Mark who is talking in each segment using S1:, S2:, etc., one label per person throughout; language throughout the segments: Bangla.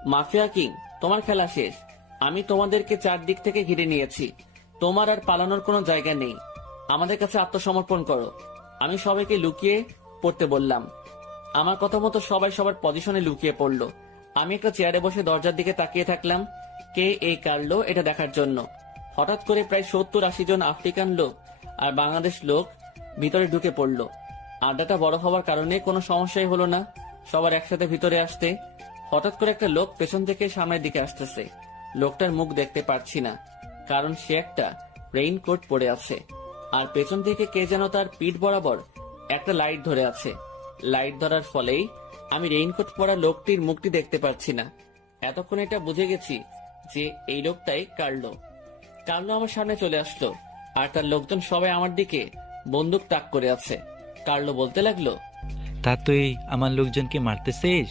S1: মাফিয়া কিং, তোমার খেলা শেষ। আমি তোমাদেরকে চারদিক থেকে ঘিরে নিয়েছি। তোমার আর পালানোর কোনো জায়গা নেই। আমাদের কাছে আত্মসমর্পণ করো। আমি সবাইকে লুকিয়ে পড়তে বললাম। আমার কথা মতো সবাই সবার পজিশনে লুকিয়ে পড়লো। আমি একটা চেয়ারে বসে দরজার দিকে তাকিয়ে থাকলাম কে এই কারলো এটা দেখার জন্য। হঠাৎ করে প্রায় 70-80 জন আফ্রিকান লোক আর বাংলাদেশ লোক ভিতরে ঢুকে পড়লো। আড্ডাটা বড় হওয়ার কারণে কোনো সমস্যাই হলো না সবার একসাথে ভিতরে আসতে। হঠাৎ করে একটা লোক পেছন থেকে সামনের দিকে আসতেছে। লোকটার মুখ দেখতে পারছি না, কারণ সে একটা রেইনকোট পরে আছে, আর পেছন থেকে কে যেন তার পিঠ বরাবর একটা লাইট ধরে আছে। লাইট ধরার ফলেই আমি রেইনকোট পরা লোকটির মুখটি দেখতে পাচ্ছি না। এতক্ষণ এটা বুঝে গেছি যে এই লোকটাই কার্লো। কার্লো আমার সামনে চলে আসলো, আর তার লোকজন সবাই আমার দিকে বন্দুক তাক করে আছে। কার্লো বলতে লাগলো,
S2: তা তুই আমার লোকজনকে মারতেছিস?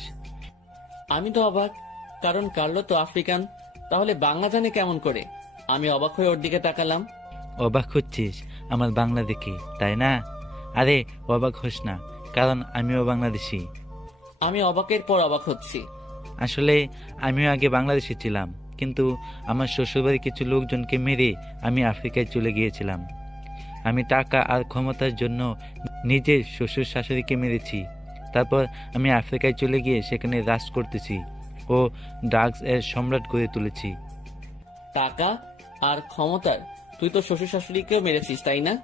S1: আমি তো অবাক, কারণ কার্লো তো আফ্রিকান, তাহলে বাংলা জানে কেমন করে? আমি অবাক হয়ে ওর দিকে তাকালাম।
S2: অবাক হচ্ছিস আমার বাংলা দেখে, তাই না? আরে অবাক হোস না, কারণ আমিও বাংলাদেশি।
S1: আমি অবাকের পর অবাক হচ্ছি।
S2: আসলে আমিও আগে বাংলাদেশে ছিলাম, কিন্তু আমার শ্বশুরবাড়ির কিছু লোকজনকে মেরে আমি আফ্রিকায় চলে গিয়েছিলাম। আমি টাকা আর ক্ষমতার জন্য নিজের শ্বশুর শাশুড়িকে মেরেছি। তারপর আমি আফ্রিকায় চলে গিয়ে সেখানে রাজ করতেছি ও ড্রাগস এর সম্রাট গড়ে তুলেছি।
S1: টাকা আর ক্ষমতার তুই তো শ্বশুর শাশুড়িকেও মেরেছিস, তাই না?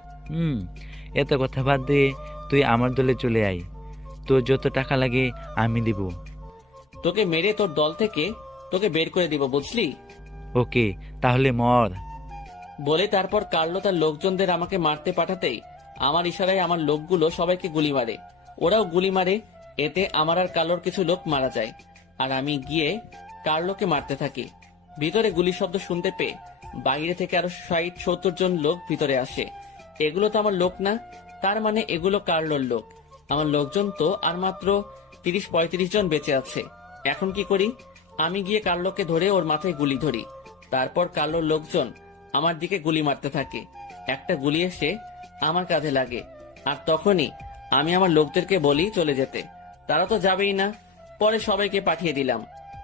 S2: এত কথা বাদ দিয়ে তুই আমার দলে চলে আয়, তোর যত টাকা লাগে আমি দিব।
S1: তোকে মেরে তোর দল থেকে তোকে বের করে দিব, বুঝলি?
S2: ওকে, তাহলে মর।
S1: বলে তারপর কার্লো তার লোকজনদের আমাকে মারতে পাঠাতেই আমার ইশারায় আমার লোকগুলো সবাইকে গুলি মারে। ওরাও গুলি মারে, এতে আমার আর কার্লোর কিছু লোক মারা যায়, আর আমি গিয়ে কার্লোকে মারতে থাকি। ভিতরে গুলির শব্দ শুনতে পেয়ে বাইরে থেকে আরো 60-70 জন লোক ভিতরে আসে। এগুলো তো আমার লোক না, তার মানে এগুলো কার্লোর লোক। আমার লোকজন তো আর মাত্র 30-35 জন বেঁচে আছে। এখন কি করি? আমি গিয়ে কার্লোকে ধরে ওর মাথায় গুলি ধরি। তারপর কার্লোর লোকজন আমার দিকে গুলি মারতে থাকে। একটা গুলি এসে আমার কাঁধে লাগে, আর তখনই আমি আমার লোকদেরকে বলি চলে যেতে। তারা তো যাবেই না। পরে সবাইকে পাঠিয়ে দিলাম।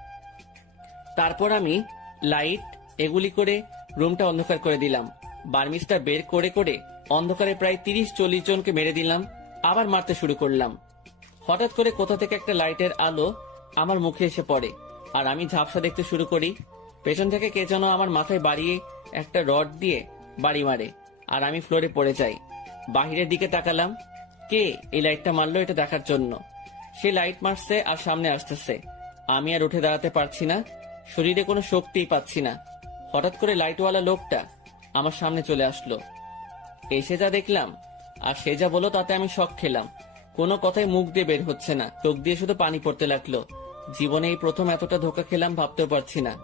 S1: তারপর আমি লাইট এগুলি করে রুমটা অন্ধকার করে দিলাম। বার্মিস্টার বের করে করে অন্ধকারে প্রায় 30-40 জনকে মেরে দিলাম। আবার মারতে শুরু করলাম। হঠাৎ করে কোথা থেকে একটা লাইটের আলো আমার মুখে এসে পড়ে, আর আমি ঝাপসা দেখতে শুরু করি। পেছন থেকে কে যেন আমার মাথায় বাড়িয়ে একটা রড দিয়ে বাড়ি মারে, আর আমি ফ্লোরে পড়ে যাই। বাহিরের দিকে তাকালাম, কে এই লাইটটা মারলো এটা দেখার জন্য। সে লাইট মারছে আর সামনে আসতেছে। আমি আর উঠে দাঁড়াতে পারছি না, শরীরে কোনো শক্তিই পাচ্ছি না। হঠাৎ করে লাইটওয়ালা লোকটা আমার সামনে চলে আসলো। এসে যা দেখলাম আর সে যা বলল তাতে আমি শক খেলাম। কোনো কথাই মুখ দিয়ে বের হচ্ছে না, চোখ দিয়ে শুধু পানি পড়তে লাগলো। জীবনে এই প্রথম এতটা ধোকা খেলাম, ভাবতেও পারছি না।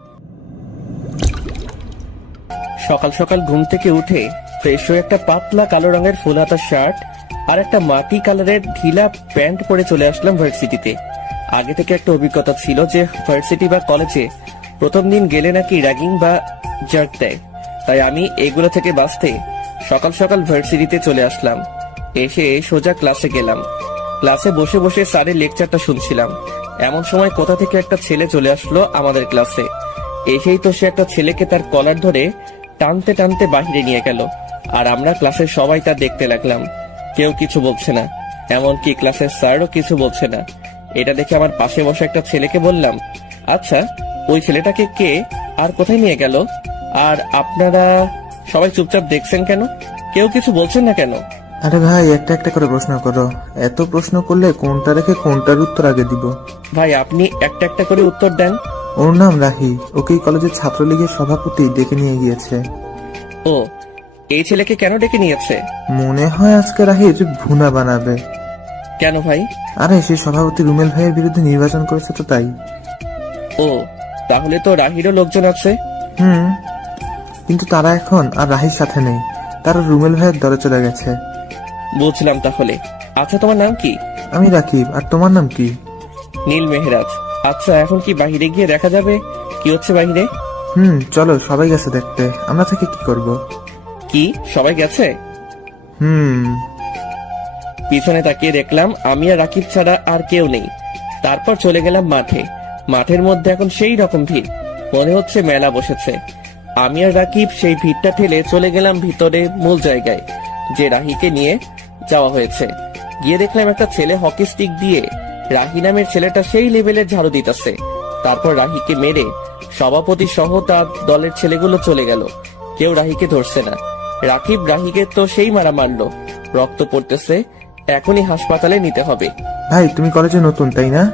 S1: সকাল সকাল ঘুম থেকে উঠে ফ্রেশ হয়ে একটা পাতলা কালো রঙের ফুল হাতা শার্ট আর একটা মাটি কালারের ঢিলা প্যান্ট পরে চলে আসলাম ভার্সিটিতে। আগে থেকে একটা অভিজ্ঞতা ছিল যে ভার্সিটি বা কলেজে প্রথম দিন গেলে নাকি র্যাগিং বা জার্ক দেয়, তাই আমি এগুলো থেকে বাঁচতে সকাল সকাল ভার্সিটিতে চলে আসলাম। এসে সোজা ক্লাসে গেলাম। ক্লাসে বসে বসে স্যারের লেকচারটা শুনছিলাম। এমন সময় কোথা থেকে একটা ছেলে চলে আসলো আমাদের ক্লাসে। এসেই তো সে একটা ছেলেকে তার কলার ধরে টানতে টানতে বাহিরে নিয়ে গেল, আর আমরা ক্লাসের সবাই তা দেখতে লাগলাম। কেউ কিছু বলছে না, এমনকি ক্লাসের স্যারও কিছু বলছে না। এটা দেখে আমার পাশে বসে একটা ছেলেকে বললাম, আচ্ছা ওই ছেলেটাকে কে আর কোথায় নিয়ে গেল? আর আপনারা সবাই চুপচাপ দেখছেন কেন? কেউ কিছু বলছেন না কেন?
S3: আরে ভাই, একটা একটা করে প্রশ্ন করো। এত প্রশ্ন করলে কোনটা রেখে কোনটার উত্তর আগে দিব?
S1: ভাই আপনি একটা একটা করে উত্তর দেন।
S3: ওর নাম রাহি, ওকেই কলেজের ছাত্রলীগের সভাপতি ডেকে নিয়ে গিয়েছে।
S1: ও, এই ছেলেকে কেন ডেকে নিয়েছে?
S3: মনে হয় আজকে রাহির ভুনা বানাবে।
S1: কেন ভাই?
S3: আরে সে সভাপতি রুমেল ভাইয়ের বিরুদ্ধে নির্বাচন করেছে তো তাই।
S1: ও, তাহলে তো রাহিরও লোকজন আছে।
S3: কিন্তু তারা এখন আর রাহির সাথে নেই, তারা রুমেল ভাইয়ের দলে চলে গেছে।
S1: বুঝলাম তাহলে। আচ্ছা তোমার নাম কি?
S3: আমি রাকিব। আর তোমার নাম কি?
S1: নীল মেহরাজ। আচ্ছা এখন কি বাহিরে গিয়ে দেখা যাবে কি হচ্ছে বাহিরে?
S3: চলো, সবাই গেছে দেখতে, আমরা থেকে কি করব?
S1: কি সবাই গেছে? পিছনে তাকিয়ে দেখলাম আমি আর রাকিব ছাড়া আর কেউ নেই। তারপর চলে গেলাম মাঠে। মাঠের মধ্যে এখন সেই রকম ভিড়, মনে হচ্ছে মেলা বসেছে। আমি আর রাকিব সেই ভিড়টা ঠেলে চলে গেলাম ভিতরে মূল জায়গায়, যে রাহিকে নিয়ে যাওয়া হয়েছে। গিয়ে দেখলাম একটা ছেলে হকি স্টিক দিয়ে রাহি নামের ছেলেটা সেই লেভেলের ঝাড়ু দিতেছে। তারপর রাহিকে মেরে সভাপতি সহ তার দলের ছেলেগুলো চলে গেল, কেউ রাহিকে ধরছে না। রাকিব রাহিকে তো সেই মারা মারলো, রক্ত পড়তেছে, এখনই হাসপাতালে নিতে হবে।
S3: ভাই তুমি কলেজে নতুন তাই না?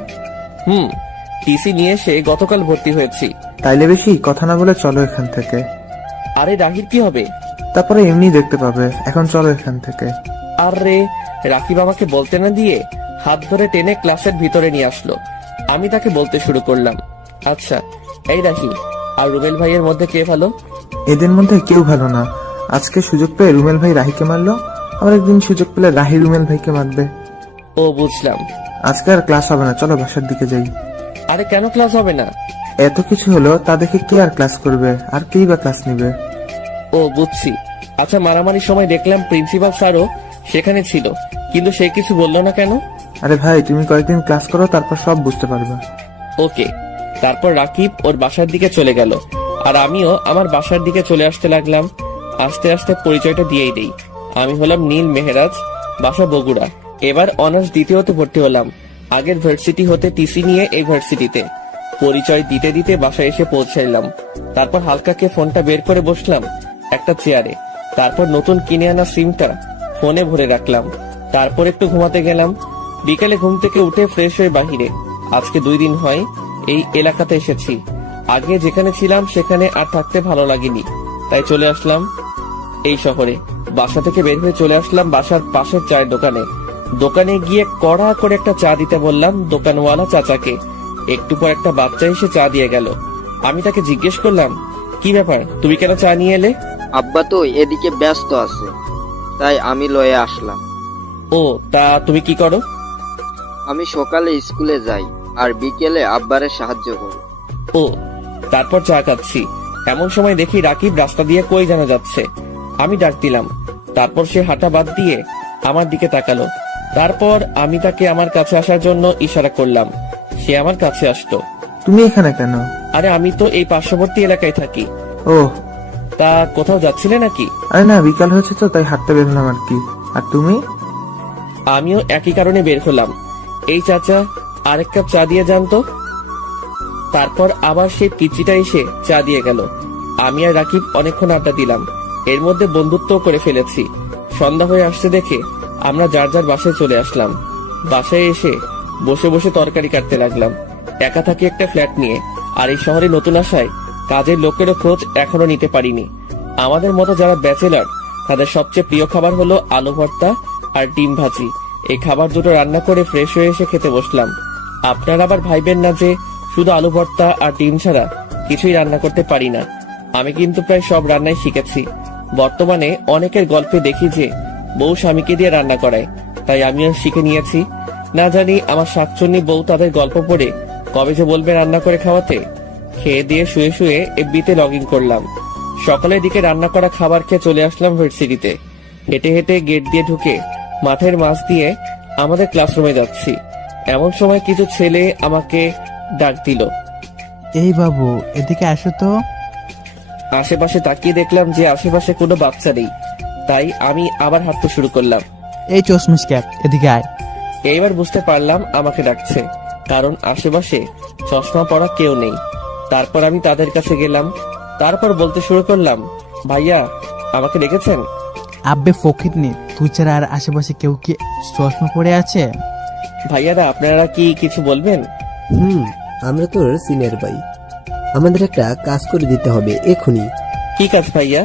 S1: টিসি নিয়ে এসে গতকাল ভর্তি হয়েছি।
S3: তাইলে বেশি কথা না বলে চলো এখান থেকে।
S1: আরে রাহির কি হবে?
S3: তারপরে এমনি দেখতে পাবে, এখন চলো এখান থেকে।
S1: আরে রাকিব আমাকে বলতে না দিয়ে হাত ধরে টেনে ক্লাসের ভিতরে নিয়ে আসলো। আমি তাকে বলতে শুরু করলাম, আচ্ছা এই রাহি আর রুবেল ভাইয়ের মধ্যে কে ভালো?
S3: এদের মধ্যে কেউ ভালো না। আজকে সুযোগ পেয়ে রুমেল ভাই রাহিকে মারলো, আবার একদিন সুযোগ পেলে রাহি রুমেল ভাইকে মারবে।
S1: ও বুঝলাম।
S3: আজকে আর ক্লাস হবে না, চলো বাসার দিকে যাই।
S1: আরে কেন ক্লাস হবে না?
S3: এত কিছু হলো, তা দেখে কে আর ক্লাস করবে, আর কেই বা ক্লাস নিবে।
S1: ও বুঝছি। আচ্ছা মারামারির সময় দেখলাম প্রিন্সিপাল স্যারও সেখানে ছিল, কিন্তু সে কিছু বললো না কেন?
S3: আরে ভাই তুমি কয়েকদিন ক্লাস করো, তারপর সব বুঝতে পারবে।
S1: ওকে। তারপর রাকিব ওর বাসার দিকে চলে গেল, আর আমিও আমার বাসার দিকে চলে আসতে লাগলাম। আস্তে আস্তে পরিচয়টা দিয়েই দেই, আমি হলাম নীল মেহরাজ, বাসা বগুড়া। এবার অনার্স দ্বিতীয়তে ভর্তি হলাম, আগের ভার্সিটি হতে টিসি নিয়ে এই ভার্সিটিতে। পরিচয় দিতে দিতে বাসায় এসে পৌঁছাইলাম। তারপর হালকাকে ফোনটা বের করে বসলাম একটা চেয়ারে। তারপর নতুন কিনে আনা সিমটা ফোনে ভরে রাখলাম। তারপর একটু ঘুমাতে গেলাম। বিকালে ঘুম থেকে উঠে ফ্রেশ হয়ে বাহিরে। আজকে 2 দিন হয় এই এলাকাতে এসেছি। আগে যেখানে ছিলাম সেখানে আর থাকতে ভালো লাগেনি, তাই চলে আসলাম এই শহরে। বাসা থেকে বের হয়ে চলে আসলাম বাসার পাশের চায়ের দোকানে। দোকানে গিয়ে কড়া করে একটা চা দিতে বললাম দোকানওয়ালা চাচাকে। একটু পর একটা বাচ্চা এসে চা দিয়ে গেল। আমি তাকে জিজ্ঞেস করলাম, কি ব্যাপার, তুমি কেন চা নিয়ে এলে?
S4: আব্বা তো এদিকে ব্যস্ত আছে, তাই আমি লয়ে আসলাম।
S1: ও তা তুমি কি করো?
S4: আমি সকালে স্কুলে যাই আর বিকেলে আব্বারে সাহায্য করি।
S1: ও, তারপর চা খাচ্ছি। এমন সময় দেখি রাকিব রাস্তা দিয়ে কই যেন যাচ্ছে। আমি ডাক দিলাম, তারপর সে হাঁটা বাদ দিয়ে আমার দিকে তাকালো। তারপর আমি তাকে আমার কাছে আসার জন্য ইশারা করলাম, সে আমার কাছে আসতো।
S3: তুমি এখানে কেন?
S1: আরে আমি তো এই পার্শ্ববর্তী এলাকায় থাকি।
S3: ও
S1: তা কোথাও যাচ্ছিলে নাকি?
S3: আরে না, বিকাল হয়েছে তো তাই হাঁটতে বের হলাম আর কি। আর তুমি?
S1: আমিও একই কারণে বের হলাম। এই চাচা, আরেক কাপ চা দিয়ে যান তো। তারপর আবার সেই পিচিটা এসে চা দিয়ে গেল। আমি আর রাকিব অনেকক্ষণ আড্ডা দিলাম, এর মধ্যে বন্ধুত্ব করে ফেলেছি। সন্ধ্যা হয়ে আসতে দেখে আমরা যার যার বাসায় চলে আসলাম। বাসায় এসে বসে বসে তরকারি কাটতে লাগলাম। একা থাকি একটা ফ্ল্যাট নিয়ে, আর এই শহরে নতুন আসায় কাজের লোকেরও খোঁজ এখনো নিতে পারিনি। আমাদের মতো যারা ব্যাচেলার তাদের সবচেয়ে প্রিয় খাবার হলো আলু ভর্তা আর ডিম ভাজি। এই খাবার দুটো রান্না করে ফ্রেশ হয়ে এসে খেতে বসলাম। আপনারা আবার ভাইবেন না যে শুধু আলু ভর্তা আর ডিম ছাড়া কিছুই রান্না করতে পারি না। আমি কিন্তু প্রায় সব রান্নাই শিখেছি। বর্তমানে অনেকের গল্পে দেখি যে বউ স্বামীকে দিয়ে রান্না করায়, তাই আমিও শিখে নিয়েছি। না জানি আমার শাকচুন্নি বউ তাদের গল্প পড়ে কবে যে বলবে রান্না করে খাওয়াতে। খেয়ে দিয়ে শুয়ে শুয়ে এফবিতে লগ ইন করলাম। সকালের দিকে রান্না করা খাবার খেয়ে চলে আসলাম ভার্সিটিতে। হেঁটে হেঁটে গেট দিয়ে ঢুকে মাঠের মাঝ দিয়ে আমাদের ক্লাসরুমে যাচ্ছি। এমন সময় কিছু ছেলে আমাকে ডাক দিল।
S5: এই বাবু, এদিকে আসো তো।
S1: আশেপাশে তাকিয়ে দেখলাম যে আশেপাশে কোনো বাচ্চা নেই, তাই আমি আবার হাঁটতে শুরু করলাম।
S5: এই চশমিশ ক্যাপ, এদিকে আয়।
S1: এইবার বুঝতে পারলাম আমাকে ডাকছে, কারণ আশেপাশে চশমা পরা কেউ নেই। তারপর আমি তাদের কাছে গেলাম। তারপর বলতে শুরু করলাম, ভাইয়া আমাকে ডেকেছেন?
S5: আব্বে ফকিরনি, তুই ছাড়া আর আশেপাশে কেউ কি চশমা পরে আছে?
S1: ভাইয়ারা আপনারা কি কিছু বলবেন?
S6: আমরা তোর সিনিয়র ভাই, আমাদের একটা কাজ করে দিতে হবে এখনি।
S1: কি কাজ ভাইয়া?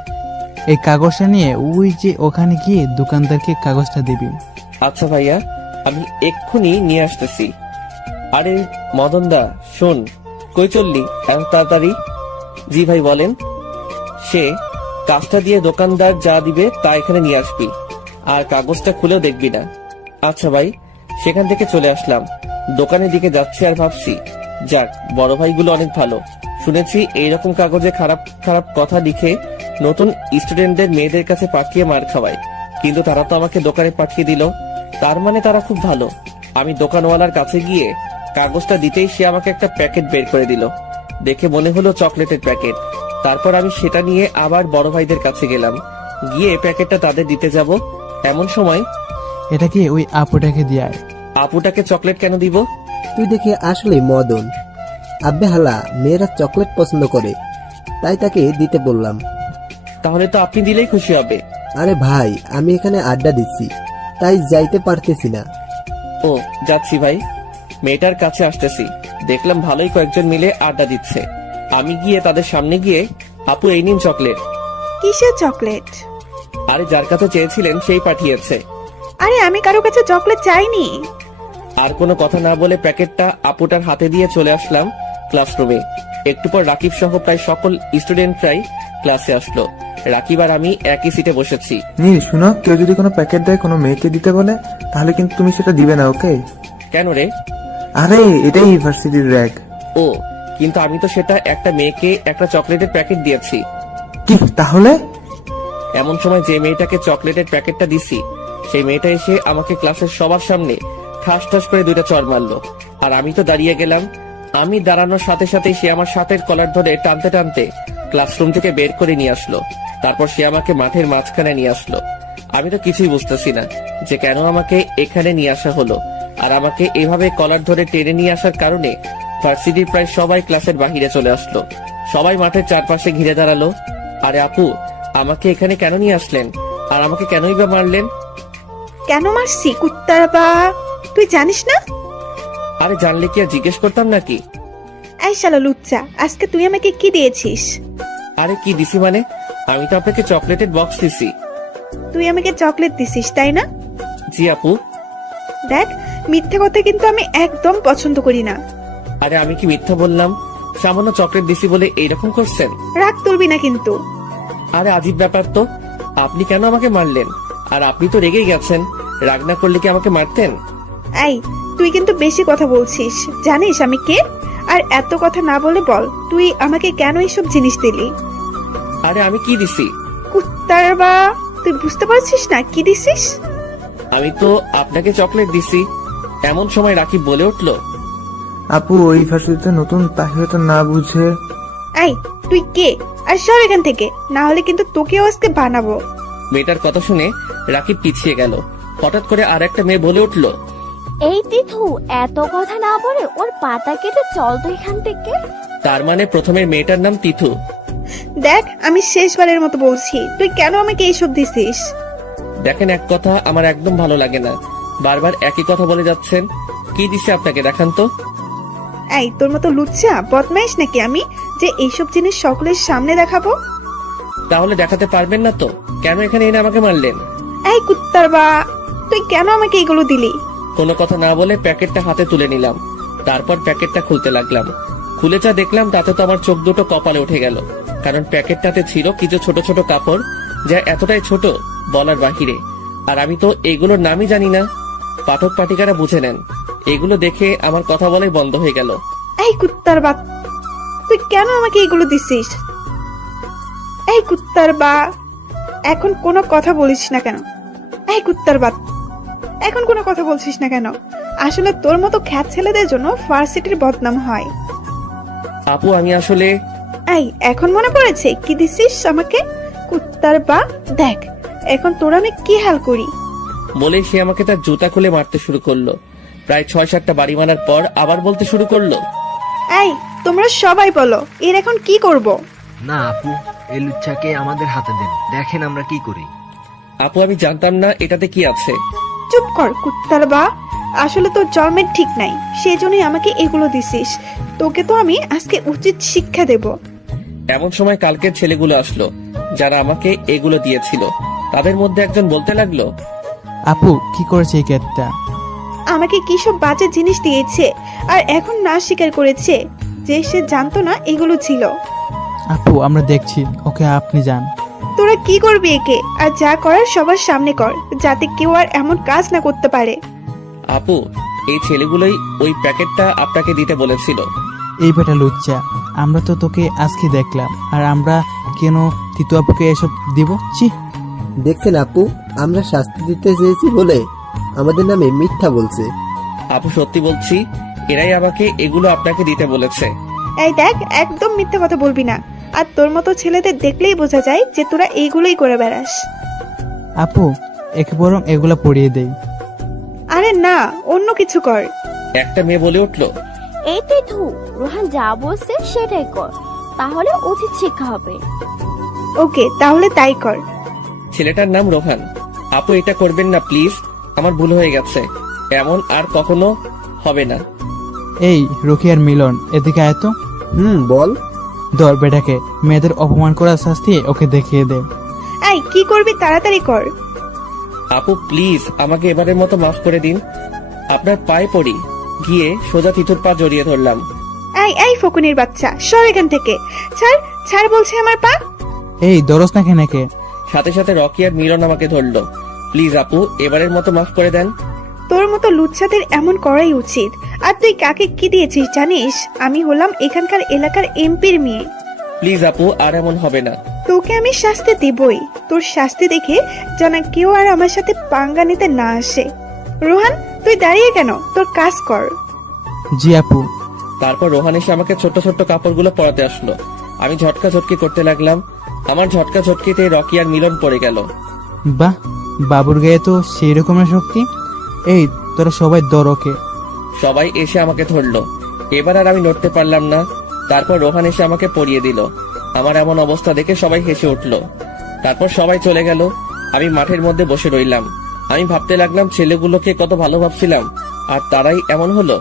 S5: এই কাগজটা নিয়ে ওই যে ওখানে গিয়ে দোকানদারকে কাগজটা দিবি।
S1: আচ্ছা ভাইয়া, আমি এক্ষুনি নিয়ে আসতেছি। আরে মদন দা শোন, কই চললি এত তাড়াতাড়ি? জি ভাই বলেন। সে কাজটা দিয়ে দোকানদার যা দিবে তা এখানে নিয়ে আসবি, আর কাগজটা খুলেও দেখবি না। আচ্ছা ভাই। সেখান থেকে চলে আসলাম। দোকানের দিকে যাচ্ছি আর ভাবছি, যাক বড় ভাইগুলো অনেক ভালো। শুনেছি এইরকম কাগজে খারাপ খারাপ কথা লিখে নতুন স্টুডেন্টদের মেয়েদের কাছে পাঠিয়ে মার খাওয়ায়, কিন্তু তারা তো আমাকে দোকানে পাঠিয়ে দিল, তার মানে তারা খুব ভালো। আমি দোকানওয়ালার কাছে গিয়ে কাগজটা দিতেই সে আমাকে একটা প্যাকেট বের করে দিল। দেখে মনে হলো চকলেটের প্যাকেট। তারপর আমি সেটা নিয়ে আবার বড় ভাইদের কাছে গেলাম। গিয়ে প্যাকেটটা তাদের দিতে যাব, এমন সময়
S5: এটা কি ওই আপুটাকে দিয়ে?
S1: আপুটাকে চকলেট কেন দিব?
S6: তুই দেখে আসলে মদন। আব্বে হালা মেয়েরা চকলেট পছন্দ করে, তাই তাকে দিতে বললাম।
S1: তাহলে তো আপনি দিলেই খুশি হবে।
S6: আরে ভাই, আমি এখানে আড্ডা দিচ্ছি, তাই যাইতে পারতেছি না।
S1: ও, যাচ্ছি ভাই। মেয়েটার কাছে আসতেছি, দেখলাম ভালোই কয়েকজন মিলে আড্ডা দিচ্ছে। আমি গিয়ে তাদের সামনে গিয়ে, আপু এই নিন চকলেট।
S7: কিসের চকলেট?
S1: আরে যার কাছে চেয়েছিলেন সেই পাঠিয়েছে।
S7: আরে আমি কারো কাছে চকলেট চাইনি।
S1: আর কোনো কথা না বলে প্যাকেটটা আপুটার হাতে দিয়ে চলে আসলাম ক্লাসরুমে। একটু পর রাকিব সহ প্রায় সকল স্টুডেন্টরাই ক্লাসে আসলো। রাকিব আর আমি একই সিটে বসেছি।
S3: নীল শুনো, কেউ যদি কোনো প্যাকেট দেয় কোনো মেয়েকে দিতে বলে, তাহলে কিন্তু তুমি সেটা দিবে না, ওকে?
S1: কেন রে?
S3: আরে এটাই ইউনিভার্সিটির র্যাগ।
S1: ও, কিন্তু আমি তো সেটা একটা মেয়েকে একটা চকলেটের প্যাকেট দিয়েছি।
S3: কি তাহলে?
S1: এমন সময় যে মেয়েটাকে চকলেটের প্যাকেটটা দিছি, সেই মেয়েটা এসে আমাকে ক্লাসের সবার সামনে ঠাস ঠাস করে 2টা চড় মারলো। আর আমি তো দাঁড়িয়ে গেলাম। আমি দাঁড়ানোর সাথে সাথে সে আমার শার্টের কলার ধরে টানতে টানতে ক্লাসরুম থেকে বের করে নিয়ে আসলো। তারপর সে আমাকে মাঠের মাঝখানে নিয়ে আসলো। আমি তো কিছুই বুঝতেছি না যে কেন আমাকে এখানে নিয়ে আসা হলো। আর আমাকে এভাবে কলার ধরে টেনে নিয়ে আসার কারণে ভার্সিটির প্রায় সবাই ক্লাসের বাহিরে চলে আসলো। সবাই মাঠের চারপাশে ঘিরে দাঁড়ালো। আরে আপু, আমাকে এখানে কেন নিয়ে আসলেন? আর আমাকে কেনই বা মারলেন?
S7: কেন মারছি কুত্তার বা? তুই জানিস না?
S1: আরে জানলে কি আর জিজ্ঞেস করতাম নাকি?
S7: এই শালা লুচ্চা, আজকে তুই আমাকে কি দিয়েছিস?
S1: আরে কি দিছি মানে? আমি তো আপনাকে চকলেটের বক্স দিছি।
S7: তুই আমাকে চকলেট দিছিস তাই না?
S1: জি আপু।
S7: দেখ, মিথ্যে কথা কিন্তু আমি একদম পছন্দ করি না।
S1: আরে আমি কি মিথ্যা বললাম? সামান্য চকলেট দিছি বলে এইরকম করছেন?
S7: রাগ তুলবি না কিন্তু।
S1: আরে আজীব ব্যাপার তো, আপনি কেন আমাকে মারলেন? আর আপনি তো রেগেই গেছেন, রাগ না করলে কি আমাকে মারতেন?
S7: এই, তুই কিন্তু বেশি কথা বলছিস। জানিস আমি কে? আর এত কথা না বলে বল, তুই আমাকে কেন এইসব জিনিস দিলি?
S1: আরে আমি কি দিছি?
S7: কুত্তার বা, তুই বুঝতে পারছিস না কি দিছিস?
S1: আমি তো আপনাকে চকলেট দিছি। এমন সময় রাকিব বলে উঠলো,
S3: আপু ওই ভার্সিটিতে নতুন, তাই হয়তো না বুঝে।
S7: এই, তুই কে? আর সর এখান থেকে, না হলে কিন্তু তোকেও আজকে বানাবো।
S1: মেয়েটার কথা শুনে রাকিব পিছিয়ে গেল। হঠাৎ করে আর একটা মেয়ে বলে উঠলো,
S8: এই তিথু, এত কথা না বলে ওর পাতা কেটে চল তো এখান থেকে।
S1: তার মানে প্রথমের মেয়েটার নাম তিথু।
S7: দেখ, আমি শেষবারের মতো বলছি, তুই কেন আমাকে এইসব দিছিস?
S1: দেখেন, এক কথা আমার একদম ভালো লাগে না, বারবার একই কথা বলে যাচ্ছেন। কি দিছে আপনাকে দেখান তো।
S7: এই, তোর মতো লুচ্চা বদমাইশ নাকি আমি, যে এইসব জিনিস সকলের সামনে দেখাবো?
S1: তাহলে দেখাতে পারবেন না তো কেন এখানে এনে আমাকে মারলেন?
S7: এই কুত্তার বা, তুই কেন আমাকে এগুলো দিলি?
S1: কোনো কথা না বলে প্যাকেটটা হাতে তুলে নিলাম। তারপর প্যাকেটটা খুলতে লাগলাম। খুলে যা দেখলাম তাতে তো আমার চোখ দুটো কপালে উঠে গেল। কারণ প্যাকেটটাতে ছিল কিছু ছোট ছোট কাপড়, যা এতটাই ছোট বলার বাহিরে। আর আমি তো এগুলোর নামই জানি না। পাঠক পাঠিকারা বুঝে নেন। এগুলো দেখে আমার কথা বলাই বন্ধ হয়ে গেল।
S7: এই কুত্তার বা, তুই কেন আমাকে এগুলো দিছিস? এই কুত্তার বা, এখন কোনো কথা বলিস না কেন? এই কুত্তার বা, এখন কোনো কথা বলছিস না কেন? আসলে তোর মতো খ্যাত ছেলেদের জন্য ভার্সিটির বদনাম হয়।
S1: আপু আমি আসলে
S7: এই, এখন মনে পড়েছে কি দিছিস আমাকে? কুত্তার বা, দেখ এখন তোর আমি কি হাল করি।
S1: বলে সে আমাকে তার জুতা খুলে মারতে শুরু করলো। প্রায় 6-7টা বাড়ি মারার পর আবার বলতে শুরু করলো,
S7: এই, তোমরা সবাই বলো এর এখন কি করব?
S9: না আপু, এই লুচ্ছাকে আমাদের হাতে দেন, দেখেন আমরা কি করি।
S1: আপু আমি জানতাম না এটাতে কি আছে।
S7: চুপ কর কুত্তার বা, আসলে তোর জন্মের ঠিক নাই, সেজন্যই আমাকে এগুলো দিছিস। তোকে তো আমি আজকে উচিত শিক্ষা দেব।
S1: এমন সময় কালকের ছেলেগুলো আসলো, যারা আমাকে এগুলো দিয়েছিল। তাদের মধ্যে একজন বলতে লাগলো,
S5: আপু কি করেছে এই ক্যাটটা?
S7: আমাকে কি সব বাজে জিনিস দিয়েছে, আর এখন না স্বীকার করেছে যে সে জানতো না এগুলো ছিল।
S5: আপু আমরা দেখছি, ওকে আপনি যান।
S7: তোরা কি করবি একে? আর যা করার সবার সামনে কর, যাতে কেউ আর এমন কাজ না করতে পারে।
S1: আপু এই ছেলেগুলোই ওই প্যাকেটটা আপনাকে দিতে বলেছিল।
S5: এই বেটা লুচ্চা, আমরা তো তোকে আজকে দেখলাম, আর আমরা কেন তিতু আপুকে এসব দিব? ছি!
S6: দেখছেন আপু, আমরা শাস্তি দিতে চেয়েছি বলে আমাদের নামে মিথ্যা বলছে।
S1: আপু সত্যি বলছি, এরাই আমাকে এগুলো আপনাকে দিতে বলেছে।
S7: এই দেখ, একদম মিথ্যে কথা বলবি না। আর তোর মতো ছেলেদের দেখলেই বোঝা যায় যে তোরা এইগুলোই করে বেড়াস।
S5: আপু, একে বরং এগুলা পরিয়ে দেই।
S7: আরে না, অন্য কিছু কর।
S1: একটা মেয়ে বলে উঠলো,
S8: এই তিথু, রোহান যা বলছে সেটাই কর, তাহলে উচিত শিক্ষা হবে।
S7: ওকে, তাহলে তাই কর।
S1: ছেলেটার নাম রোহান। আপু এটা করবেন না প্লিজ, আমার ভুল হয়ে গেছে, এমন আর কখনো হবে না।
S5: এই রকি আর মিলন, এদিকে আয় তো।
S6: বল।
S5: ধর বেটাকে, মেয়েদের অপমান করার শাস্তি ওকে দেখিয়ে দে।
S7: এই কি করবি, তাড়াতাড়ি কর।
S1: আপু প্লিজ আমাকে এবারের মতো মাফ করে দিন, আপনার পায়ে পড়ি। গিয়ে সোজা তিথুর পা জড়িয়ে ধরলাম।
S7: এই ফকুনির বাচ্চা, সর এখান থেকে। ছাড় ছাড় বলছে আমার পা।
S5: এই দরস না কেনাকে।
S1: সাথে সাথে রকি আর মিলন আমাকে ধরলো। প্লিজ আপু এবারের মতো মাফ করে দেন।
S7: তোর মতো লুচ্ছাদের এমন করাই উচিত। আর তুই কাকে কি দিয়েছিস জানিস? আমি হলাম এখানকার এলাকার এমপির মেয়ে।
S1: প্লিজ আপু আর এমন হবে না।
S7: তোকে আমি শাস্তি দিবই। তোর শাস্তি দেখে যেন কেউ আর আমার সাথে পাঙ্গা নিতে না আসে। রোহান, তুই দাঁড়িয়ে কেন? তোর কাজ কর।
S5: জি আপু।
S1: তারপর রোহান এসে আমাকে ছোট্ট ছোট্ট কাপড়গুলো পরাতে আসলো। আমি ঝটকা ঝটকি করতে লাগলাম। আমার ঝটকা ঝটকিতে রকি আর মিলন পড়ে গেল।
S5: বাহ, বাবুর গায়ে তো সেই রকমের শক্তি। এই তোরা সবাই ধর ওকে।
S1: সবাই এসে আমাকে ধরলো। এবার আর আমি নড়তে পারলাম না। তারপর রোহান এসে আমাকে পরিয়ে দিল। আমার এমন অবস্থা দেখে সবাই হেসে উঠলো। তারপর সবাই চলে গেল। আমি মাঠের মধ্যে বসে রইলাম। আমি ভাবতে লাগলাম ছেলেগুলোকে কত ভালো ভাবছিলাম, আর তারাই এমন হলো।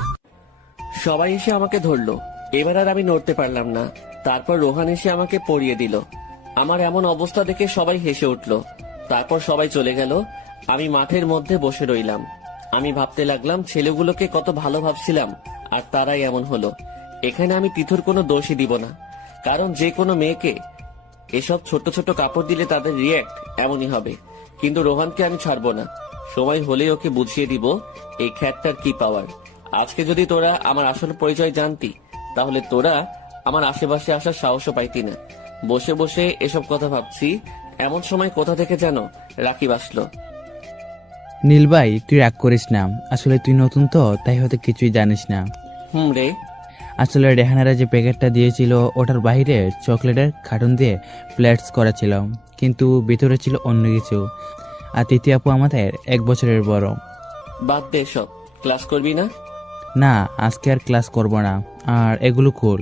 S1: সবাই এসে আমাকে ধরলো। এবার আর আমি নড়তে পারলাম না। তারপর রোহান এসে আমাকে পরিয়ে দিল। আমার এমন অবস্থা দেখে সবাই হেসে উঠলো। তারপর সবাই চলে গেল। আমি মাঠের মধ্যে বসে রইলাম। আমি ভাবতে লাগলাম ছেলেগুলোকে কত ভালো ভাবছিলাম, আর তারাই এমন হলো। এখানে আমি তিথুর কোনো দোষই দিব না, কারণ যে কোনো মেয়েকে এসব ছোট ছোট কাপড় দিলে তাদের রিয়্যাক্ট এমনই হবে। কিন্তু রোহানকে আমি ছাড়বো না। সময় হলেই ওকে বুঝিয়ে দিব এই খ্যাতটার কি পাওয়ার। আজকে যদি তোরা আমার আসল পরিচয় জানতি, তাহলে তোরা আমার আশেপাশে আসার সাহসও পাইতি না। বসে বসে এসব কথা ভাবছি, এমন সময় কোথা থেকে যেন রাকিব আসলো।
S5: নীল ভাই, তুই রাগ করিস না। আসলে তুই নতুন তো, তাই হয়তো কিছুই জানিস না।
S1: রে।
S5: আসলে রেহানারা যে প্যাকেটটা দিয়েছিল ওটার বাইরে চকলেটের কার্টুন দিয়ে প্লেটস করা ছিল, কিন্তু ভিতরে ছিল অন্য কিছু। আর তৃতীয় আপু আমাদের 1 বছরের বড়।
S1: বাদ দে এসব, ক্লাস করবি না?
S5: না, আজকে আর ক্লাস করব না। আর এগুলো কুল।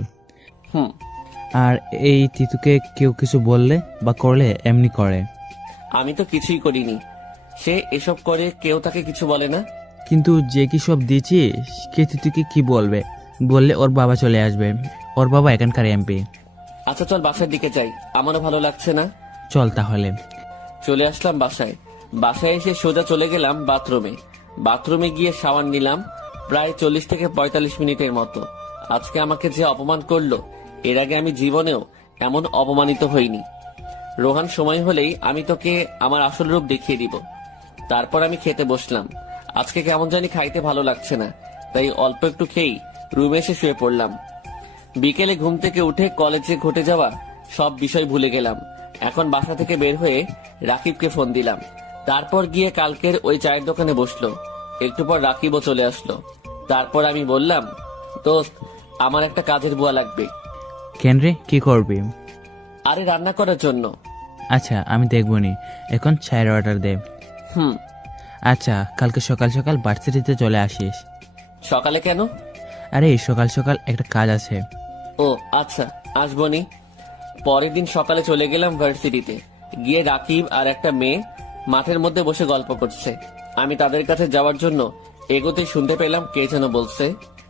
S5: আর এই তিতুকে কেউ কিছু বললে বা করলে এমনি করে।
S1: আমি তো কিছুই করিনি। সে এসব করে, কেউ তাকে কিছু বলে না।
S5: কিন্তু যে কি সব দিয়েছিস, কে তিতুকে কি বলবে? বললে ওর বাবা চলে আসবে। ওর বাবা এখানকার এমপি।
S1: আচ্ছা চল বাসার দিকে যাই, আমারও ভালো লাগছে না।
S5: চল তাহলে।
S1: চলে আসলাম বাসায়। বাসায় এসে সোজা চলে গেলাম বাথরুমে। বাথরুমে গিয়ে শাওয়ার নিলাম প্রায় 40 থেকে 45 মিনিটের মতো। আজকে আমাকে যে অপমান করলো, এর আগে আমি জীবনেও এমন অপমানিত হইনি। রোহান, সময় হলেই আমি তোকে আমার আসল রূপ দেখিয়ে দিব। তারপর আমি খেতে বসলাম। আজকে কেমন জানি খাইতে ভালো লাগছে না, তাই অল্প একটু খেয়েই রুমে এসে শুয়ে পড়লাম। বিকেলে ঘুম থেকে উঠে কলেজে ঘটে যাওয়া সব বিষয় ভুলে গেলাম। এখন বাসা থেকে বের হয়ে রাকিবকে ফোন দিলাম। তারপর গিয়ে কালকের ওই চায়ের দোকানে বসলো। একটু পর রাকিবও চলে আসলো। তারপর আমি বললাম, দোস্ত, আমার একটা কাজের বুয়া লাগবে।
S5: কেন রে, কি করবি?
S1: আরে রান্না করার জন্য।
S5: আচ্ছা, আমি দেখবনি। এখন চায়ের অর্ডার দে। আচ্ছা, কালকে সকাল সকাল ভার্সিটিতে চলে আসিস।
S1: সকালে কেন?
S5: আরে সকাল সকাল একটা কাজ আছে।
S1: ও আচ্ছা, আসবনি। পরের দিন সকালে চলে গেলাম ভার্সিটিতে। গিয়ে রাকিব আর একটা মেয়ে মাঠের মধ্যে বসে গল্প করছে। আমি তাদের কাছে যাওয়ার জন্য এগোতে শুনতে পেলাম কে যেন বলছে,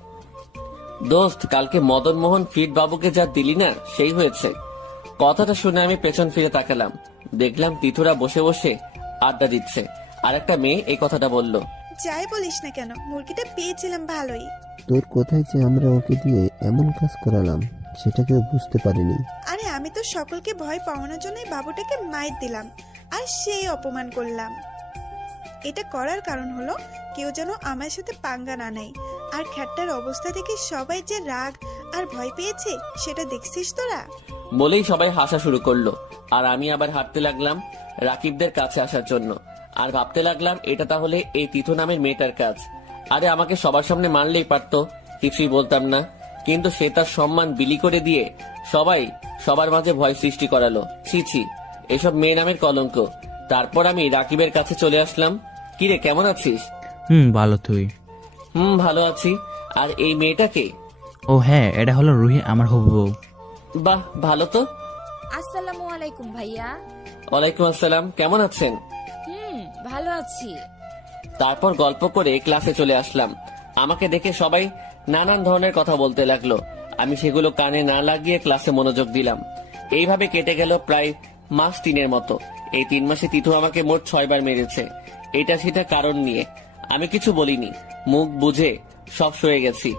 S1: দোস্ত, কালকে মদন মোহন ফিট বাবুকে যা দিলি না, সেই হয়েছে। কথাটা শুনে আমি পেছন ফিরে তাকালাম। দেখলাম তিথুরা বসে বসে আড্ডা দিচ্ছে। আর একটা মেয়ে এই কথাটা বলল,
S7: যাই বলিস না কেন, মুরগিটা পেয়েছিলাম ভালোই।
S6: তোর কোথায় যে আমরা ওকে দিয়ে এমন কাজ করালাম সেটা কেউ বুঝতে পারিনি।
S7: আরে আমি তো সকলকে ভয় পাওয়ানোর জন্যই বাবুটাকে মাইর দিলাম, আর সেই অপমান করলাম। এটা করার কারণ হলো কেউ যেন আমার সাথে পাঙ্গা না নেয়। আর খ্যাটটার অবস্থা দেখে সবাই যে রাগ আর ভয় পেয়েছে সেটা দেখছিস তোরা।
S1: বলেই সবাই হাসা শুরু করলো। আর আমি আবার হাঁটতে লাগলাম রাকিবদের কাছে আসার জন্য। আর ভাবতে লাগলাম এটা তাহলে এই তিথু নামের মেয়েটার কাজ। আরে আমাকে সবার সামনে মারলেই পারতো, কিছুই বলতাম না। কিন্তু সে তার সম্মান বিলি করে দিয়ে সবাই সবার মাঝে ভয় সৃষ্টি করালো। ছি ছি, এসব মেয়ে নামের কলঙ্ক। তারপর আমি রাকিবের কাছে চলে আসলাম। কিরে, কেমন আছিস?
S5: ভালো, তুই?
S1: ভালো আছি। আর এই মেয়েটাকে?
S5: ও হ্যাঁ, এটা হলো রুহি, আমার হবু বউ।
S1: বাহ, ভালো তো।
S10: আসসালামু আলাইকুম ভাইয়া।
S1: ওয়ালাইকুম আসসালাম, কেমন আছেন?
S10: ভালো আছি।
S1: তারপর গল্প করে ক্লাসে চলে আসলাম। আমাকে দেখে সবাই নানান ধরনের কথা বলতে লাগলো। আমি সেগুলো কানে না লাগিয়ে ক্লাসে মনোযোগ দিলাম। এইভাবে কেটে গেল প্রায় মাস 3 মতো। এই 3 মাসে তিথু আমাকে মোট 6 বার মেরেছে। এটা সেটা কারণ নিয়ে আমি কিছু বলিনি, মুখ বুঝে সব সয়ে গেছি।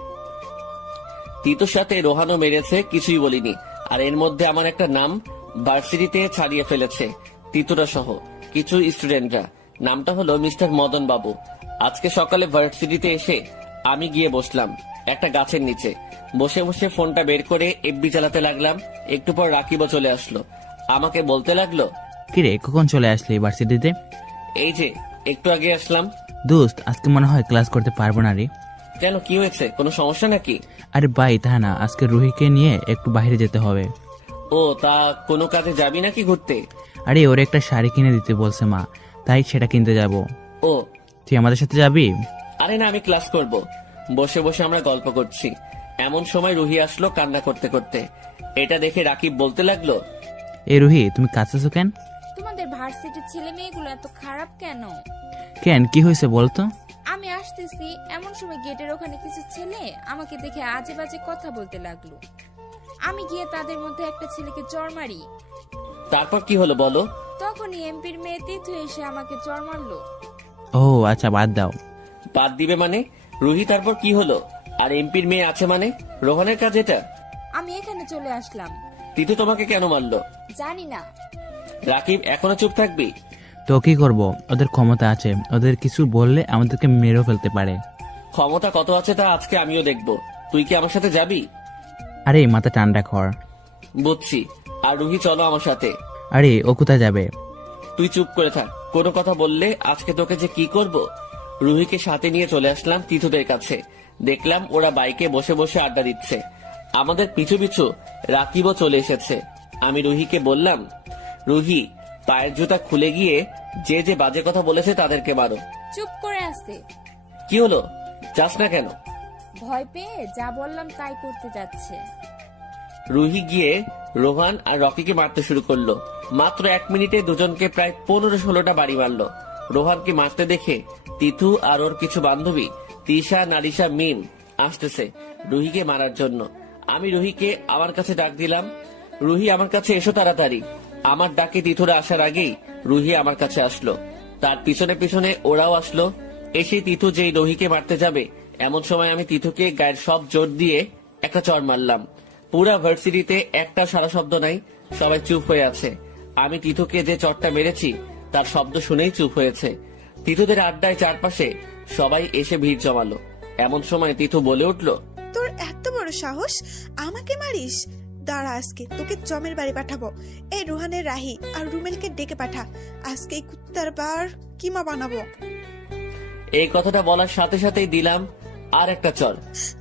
S1: তিতুর সাথে রোহানও মেরেছে, কিছুই বলিনি। আর এর মধ্যে আমার একটা নাম ভার্সিটিতে ছাড়িয়ে ফেলেছে তিতুরা সহ কিছু স্টুডেন্টরা। নামটা হলো মিস্টার মদন বাবু। আজকে সকালে ভার্সিটিতে এসে আমি গিয়ে বসলাম একটা গাছের নিচে। বসে বসে ফোনটা বের করে এফবি চালাতে লাগলাম। একটু পর রাকিবও চলে আসলো। আমাকে বলতে লাগলো,
S5: কিরে, কখন চলে আসলি ভার্সিটিতে?
S1: এই যে একটু আগে আসলাম।
S5: দোস্ত, আজকে মনে হয় ক্লাস করতে পারবো না রে।
S1: কেন, কি হয়েছে? কোনো সমস্যা নাকি?
S5: আরে ভাই, তা না, আজকে রুহিকে নিয়ে একটু বাইরে যেতে হবে।
S1: ও, তা কোনো কাজে যাবি নাকি ঘুরতে?
S5: আরে ওর একটা শাড়ি কিনে দিতে বলছে মা, তাই সেটা কিনতে যাব।
S1: ও,
S5: তুই আমাদের সাথে যাবি?
S1: আরে না, আমি ক্লাস করব। বসে বসে আমরা গল্প করছি, এমন সময় রুহি আসলো কান্না করতে করতে। এটা দেখে রাকিব বলতে লাগলো,
S5: এই রুহি, তুমি কাঁদতেছো কেন?
S10: তোমাদের ভার্সিটির ছেলে মেয়েগুলো এত খারাপ কেন?
S5: কেন, কি হয়েছে বলতো?
S10: আমি আসতেছি এমন সময় গেটের ওখানে কিছু ছেলে আমাকে দেখে আজে বাজে কথা বলতে লাগলো। আমি গিয়ে তাদের মধ্যে একটা ছেলেকে চড় মারি।
S1: তারপর কি হলো বলো?
S10: তখনই এমপির মেয়ে তিথু এসে আমাকে চড় মারলো।
S5: ও আচ্ছা, বাদ দাও।
S1: বাদ দিবে মানে? রুহি, তারপর কি হলো? আর এমপির মেয়ে আছে মানে? রোহনের কাজ এটা?
S10: আমি এখানে চলে আসলাম।
S1: তিতু তোমাকে কেন মারলো?
S10: জানি না।
S1: রাকিব, এখনো চুপ থাকবি?
S5: তো কি করব, ওদের ক্ষমতা আছে, ওদের কিছু বললে আমাদেরকে মেরেও ফেলতে পারে।
S1: ক্ষমতা কত আছে তা আজকে আমিও দেখবো। তুই কি আমার সাথে যাবি?
S5: আরে মাথা ঠান্ডা কর।
S1: বুঝছি। আর রুহি, চলো আমার সাথে।
S5: আরে ও কোথায় যাবে?
S1: তুই চুপ করে থাক, কোনো কথা বললে আজকে তোকে যে কি করব। রুহিকে সাথে নিয়ে চলে আসলাম তিথুদের কাছে। দেখলাম ওরা বাইকে বসে বসে আড্ডা দিচ্ছে। আমাদের পিছু পিছু রাকিবও চলে এসেছে। আমি রুহিকে বললাম, রুহি, পায়ের জুতা খুলে গিয়ে যে যে বাজে কথা বলেছে তাদেরকে মারো।
S10: চুপ করে আসতে।
S1: কি হলো, যাস না কেন?
S10: ভয় পেয়ে যা বললাম তাই করতে যাচ্ছে।
S1: রুহি গিয়ে রোহান আর রকিকে মারতে শুরু করলো। মাত্র 1 মিনিটে দুজনকে প্রায় 15-16টা বাড়ি মারলো। রোহানকে মারতে দেখে তিথু আর ওর কিছু বান্ধবী তিশা, নারিশা, মিম আসতেছে রুহিকে মারার জন্য। আমি রুহিকে আমার কাছে ডাক দিলাম, রুহি আমার কাছে এসো তাড়াতাড়ি। আমার ডাকে তিথুরা আসার আগেই রুহি আমার কাছে আসলো। তার পিছনে পিছনে ওরাও আসলো। এসে তিথু যেই রুহিকে মারতে যাবে এমন সময় আমি তিথুকে গায়ের সব জোর দিয়ে একটা চড় মারলাম। পুরা ভার্সিটিতে একটা সারা শব্দ নাই, সবাই চুপ হয়ে আছে। আমি তিথুকে যে চড়টা মেরেছি তার শব্দ শুনেই চুপ হয়েছে। তিথুদের আড্ডায় চারপাশে সবাই এসে ভিড় জমালো। এমন সময় তিথু বলে উঠলো,
S7: তোর এত বড় সাহস, আমাকে মারিস? দাঁড়া, আজকে তোকে জমের বাড়ি পাঠাবো। এই রোহানের, রাহি আর রুমেলকে ডেকে পাঠা। আজকে এই কুত্তার বার কিমা বানাবো।
S1: এই কথাটা বলার সাথে সাথেই দিলাম আর একটা চর।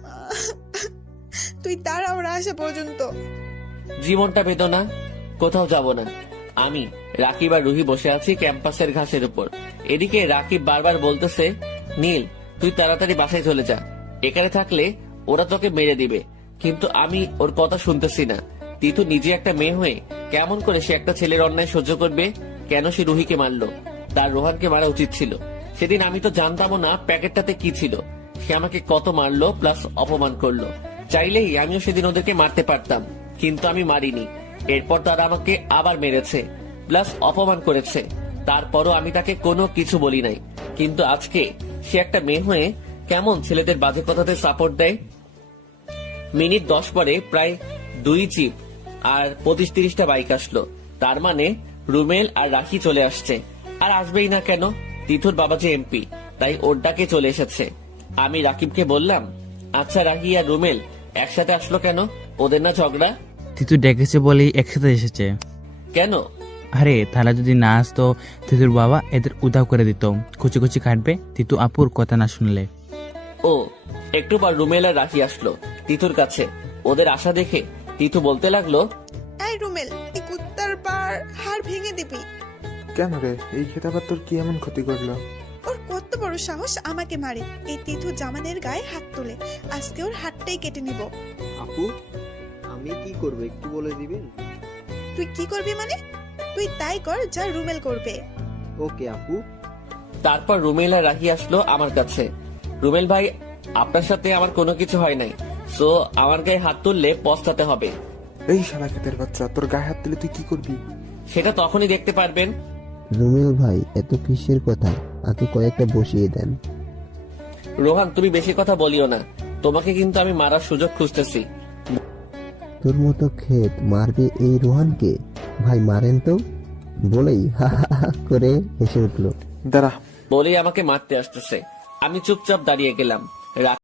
S7: তুই দাঁড়া ওরা আসা পর্যন্ত।
S1: জীবনটা বেদনা, কোথাও যাব না। আমি, রাকিব আর রুহি বসে আছি ক্যাম্পাসের ঘাসের উপর। এদিকে রাকিব বারবার বলতেছে, নীল, তুই তাড়াতাড়ি বাসায় চলে যা, এখানে থাকলে ওরা তোকে মেরে দিবে। কিন্তু আমি ওর কথা শুনতেছি না। তিতু নিজে একটা মেয়ে হয়ে কেমন করে সে একটা ছেলের অন্যায় সহ্য করবে? কেন সে রুহিকে মারলো? তার রোহানকে মারা উচিত ছিল। সেদিন আমি তো জানতামও না প্যাকেটটাতে কি ছিল। সে আমাকে কত মারলো প্লাস অপমান করলো। চাইলেই আমিও সেদিন ওদেরকে মারতে পারতাম, কিন্তু আমি মারিনি। এরপর তারা আমাকে আবার মেরেছে প্লাস অপমান করেছে। তারপরও আমি তাকে কোনো কিছু বলি নাই। কিন্তু আজকে সে একটা মেয়ে হয়ে কেমন ছেলেদের বাজে কথাতে সাপোর্ট দেয়। মিনিট 10 পরে প্রায় 2 জিপ আর 25-30টা বাইক আসলো। তার মানে রুমেল আর রাখি চলে আসছে। আর আসবেই না কেন, তিথুর বাবা যে এমপি, তাই ওর ডাকে চলে এসেছে। আমি রাকিবকে বললাম, আচ্ছা রাহি আর রুমেল একসাথে আসলো কেন? ওদের না ঝগড়া?
S5: তিতু ডেকেছে বলেই একসাথে এসেছে।
S1: কেন?
S5: আরে তারা যদি না আসতো, তিতুর বাবা এদের উধাও করে দিত, কুচি কুচি কাটবে তিতু আপুর কথা না শুনলে।
S1: ও একটু পর রুমেল আর রাহি আসলো তিথুর কাছে। ওদের আশা দেখে তিথু বলতে লাগলো,
S7: এই রুমেল, এই কুত্তার বার হাড় ভেঙে দিবি।
S3: কেন রে, এই খেতাবার তোর কি এমন ক্ষতি করলো?
S7: ওর কত বড় সাহস আমাকে মারে। এই তিথু জামানের গায়ে হাত তোলে, আজকে ওর হাতটাই কেটে নিব।
S4: আপু আমি কি করব একটু বলে দিবেন?
S7: তুই কি করবি মানে? তুই তাই কর যা রুমেল করবে।
S4: ওকে আপু।
S1: তারপর রুমেল আর রাহি আসলো আমার কাছে। রুমেল ভাই, আপনার সাথে আমার কোনো কিছু হয় নাই, সো আমার গায়ে হাত তুললে পস্তাতে হবে।
S3: এই শালা ক্ষেতের বাচ্চা, তোর গায়ে হাত দিলে তুই কি করবি?
S1: সেটা তখনই দেখতে পারবেন।
S6: রুমেল ভাই এত কিসের কথা, আগে কয়েকটা বসিয়ে দেন।
S1: রোহান, তুমি বেশি কথা বলিও না, তোমাকে কিন্তু আমি মারার সুযোগ খুঁজতেছি।
S6: তোর মতো ক্ষেত মারবে এই রোহানকে? ভাই মারেন তো, বলেই হা হা হা করে হেসে উঠলো।
S3: দাঁড়া।
S1: বলেই আমাকে মারতে আসতেছে। আমি চুপচাপ দাঁড়িয়ে গেলাম।